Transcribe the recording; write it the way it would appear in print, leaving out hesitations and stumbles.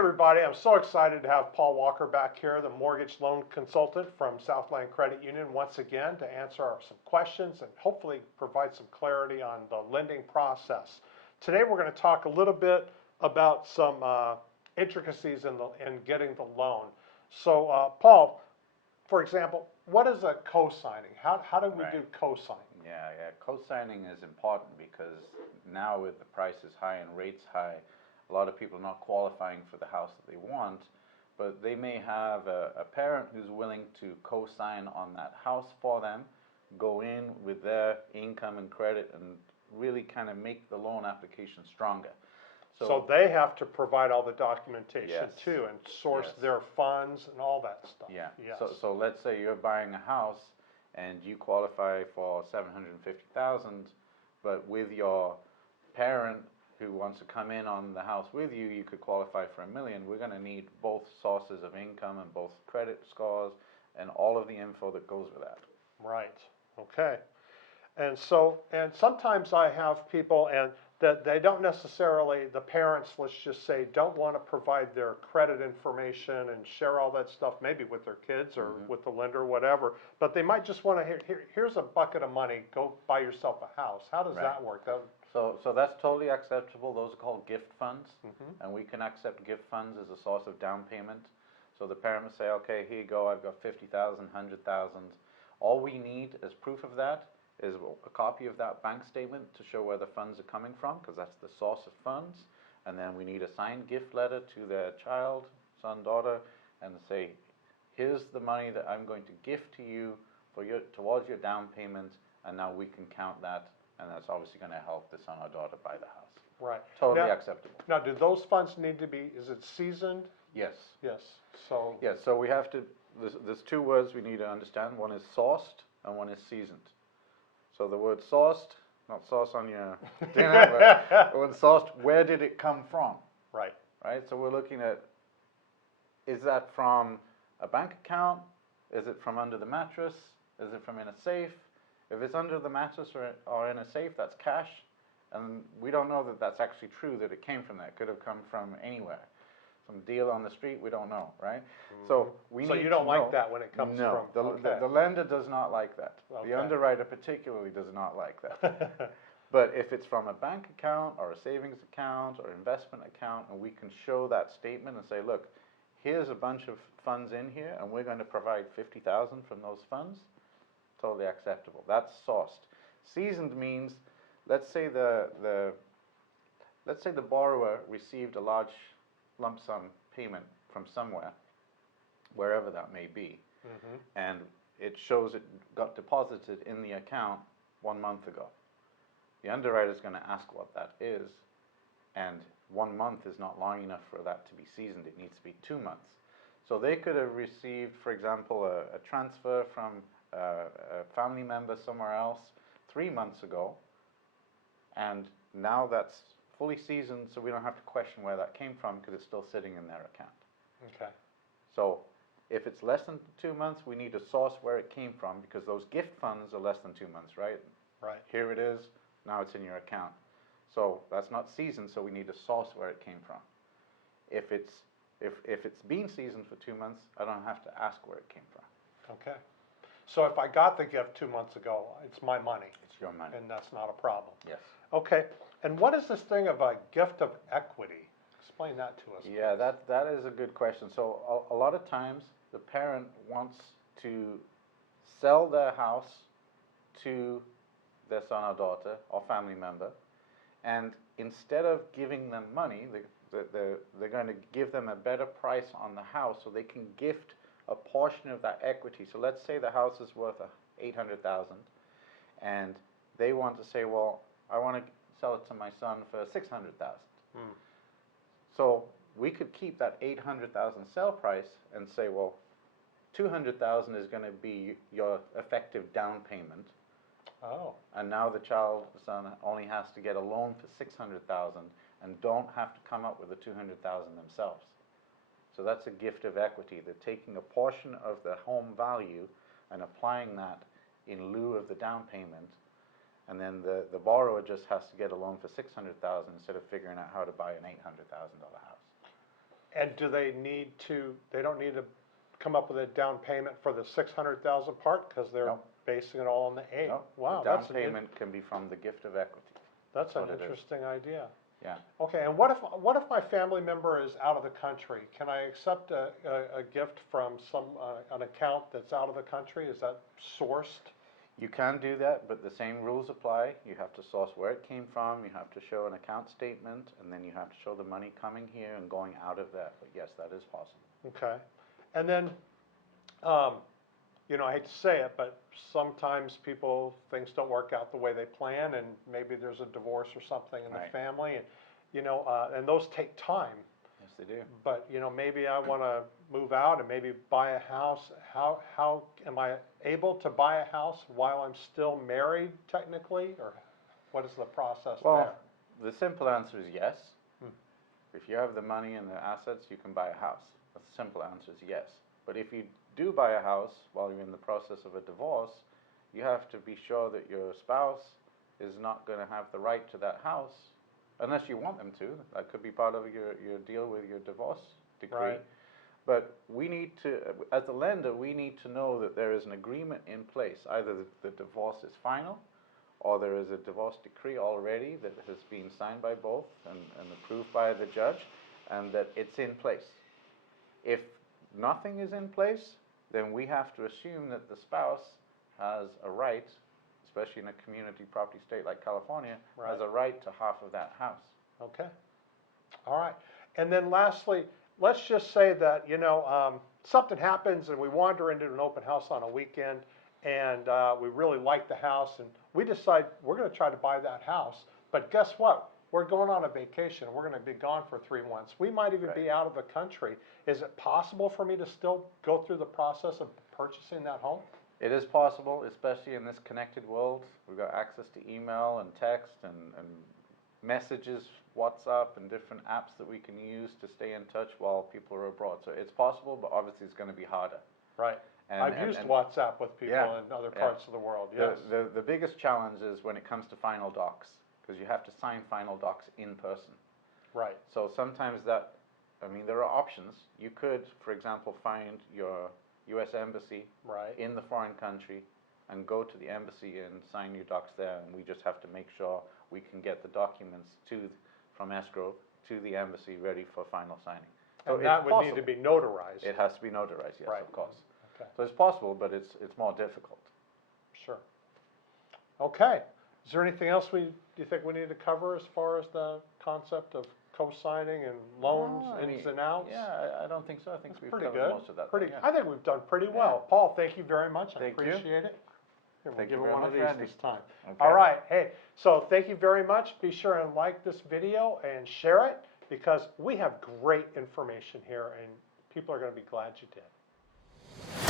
everybody, I'm so excited to have Paul Walker back here, the mortgage loan consultant from Southland Credit Union, once again to answer some questions and hopefully provide some clarity on the lending process. Today we're going to talk a little bit about some intricacies in getting the loan. So Paul, for example, what is a co-signing? How do we do co-signing? Yeah, co-signing is important because now with the prices high and rates high, a lot of people are not qualifying for the house that they want, but they may have a parent who's willing to co-sign on that house for them, go in with their income and credit and really kind of make the loan application stronger. So they have to provide all the documentation Yes. too and source Yes. their funds and all that stuff. Yeah. Yes. So let's say you're buying a house and you qualify for 750,000, but with your parent who wants to come in on the house with you, you could qualify for $1 million. We're going to need both sources of income and both credit scores and all of the info that goes with that. Right. Okay. And sometimes I have people and that they don't necessarily, the parents, let's just say, don't want to provide their credit information and share all that stuff, maybe with their kids or with the lender, whatever, but they might just want to, here's a bucket of money, go buy yourself a house. How does that work? So that's totally acceptable. Those are called gift funds, and we can accept gift funds as a source of down payment. So the parent will say, okay, here you go, I've got 50,000, 100,000. All we need as proof of that is a copy of that bank statement to show where the funds are coming from, because that's the source of funds. And then we need a signed gift letter to their child, son, daughter, and say, here's the money that I'm going to gift to you towards your down payment, and now we can count that. And that's obviously going to help the son or daughter buy the house. Right. Totally acceptable. Now, do those funds need to be, is it seasoned? Yes. Yes. So. Yes, so we have to, there's two words we need to understand. One is sourced and one is seasoned. So the word sourced, not sauce on your dinner, but the word sourced, where did it come from? Right. Right, so we're looking at, is that from a bank account? Is it from under the mattress? Is it from in a safe? If it's under the mattress or in a safe, that's cash, and we don't know that that's actually true, that it came from there. It could have come from anywhere. Some deal on the street, we don't know, right? So we So need you don't to like know. that when it comes No, from? the lender does not like that. Okay. The underwriter particularly does not like that. But if it's from a bank account or a savings account or investment account, and we can show that statement and say, look, here's a bunch of funds in here, and we're going to provide 50,000 from those funds, totally acceptable. That's sourced. Seasoned means, let's say the borrower received a large lump sum payment from somewhere, wherever that may be, and it shows it got deposited in the account 1 month ago. The underwriter is going to ask what that is, and 1 month is not long enough for that to be seasoned. It needs to be 2 months. So they could have received, for example, a transfer from a family member somewhere else 3 months ago, and now that's fully seasoned, so we don't have to question where that came from because it's still sitting in their account. Okay. So if it's less than 2 months, we need to source where it came from, because those gift funds are less than 2 months, right? Right. Here it is, now it's in your account. So that's not seasoned, so we need to source where it came from. If it's been seasoned for 2 months, I don't have to ask where it came from. Okay. So if I got the gift 2 months ago, it's my money. It's your money. And that's not a problem. Yes. Okay. And what is this thing of a gift of equity? Explain that to us. Yeah, that is a good question. So a lot of times the parent wants to sell their house to their son or daughter or family member, and instead of giving them money, they're going to give them a better price on the house so they can gift a portion of that equity. So let's say the house is worth $800,000, and they want to say, well, I want to sell it to my son for $600,000. So we could keep that $800,000 sell price and say, well, $200,000 is going to be your effective down payment. Oh. And now the son only has to get a loan for $600,000 and don't have to come up with the $200,000 themselves. So that's a gift of equity. They're taking a portion of the home value and applying that in lieu of the down payment, and then the borrower just has to get a loan for $600,000 instead of figuring out how to buy an $800,000 house. And do they need to, they don't need to come up with a down payment for the 600,000 part, because they're No. basing it all on the 8? No, Wow, the down that's payment can be from the gift of equity. that's an what it is. interesting idea. Yeah. Okay, and what if my family member is out of the country? Can I accept a gift from an account that's out of the country? Is that sourced? You can do that, but the same rules apply. You have to source where it came from, you have to show an account statement, and then you have to show the money coming here and going out of that. But yes, that is possible. Okay, and then, you know, I hate to say it, but sometimes things don't work out the way they plan, and maybe there's a divorce or something in the Right. family, and, you know, and those take time. Yes, they do. But, you know, maybe I want to move out and maybe buy a house. How am I able to buy a house while I'm still married technically, or what is the process there? Well, the simple answer is yes. Hmm. If you have the money and the assets, you can buy a house. The simple answer is yes. But if you do buy a house while you're in the process of a divorce, you have to be sure that your spouse is not going to have the right to that house, unless you want them to. That could be part of your deal with your divorce decree. Right. But we need to, as a lender, we need to know that there is an agreement in place. Either the divorce is final, or there is a divorce decree already that has been signed by both and approved by the judge, and that it's in place. If nothing is in place, then we have to assume that the spouse has a right, especially in a community property state like California, has Right. a right to half of that house. Okay. All right. And then lastly, let's just say that, you know, something happens and we wander into an open house on a weekend, and we really like the house, and we decide we're going to try to buy that house. But guess what? We're going on a vacation. We're going to be gone for 3 months. We might even be out of the country. Is it possible for me to still go through the process of purchasing that home? It is possible, especially in this connected world. We've got access to email and text and messages, WhatsApp, and different apps that we can use to stay in touch while people are abroad. So it's possible, but obviously it's going to be harder. Right. I've used WhatsApp with people in other parts of the world, yes. The biggest challenge is when it comes to final docs, because you have to sign final docs in person. Right. So sometimes there are options. You could, for example, find your U.S. embassy Right. in the foreign country and go to the embassy and sign your docs there, and we just have to make sure we can get the documents from escrow to the embassy ready for final signing. So And that would need to be notarized. It has to be notarized, yes, Right. of course. Okay. So it's possible, but it's more difficult. Sure. Okay. Is there anything else do you think we need to cover as far as the concept of co-signing and loans, No, I ins mean, and outs? Yeah, I don't think so. I think That's we've pretty covered good. most of that. Pretty. thing, I think we've done pretty well. Paul, thank you very much. I Thank you. appreciate it. Here, we'll Thank give you it very one of much, these Randy. this time. Okay. All right. Hey, so thank you very much. Be sure and like this video and share it, because we have great information here, and people are going to be glad you did.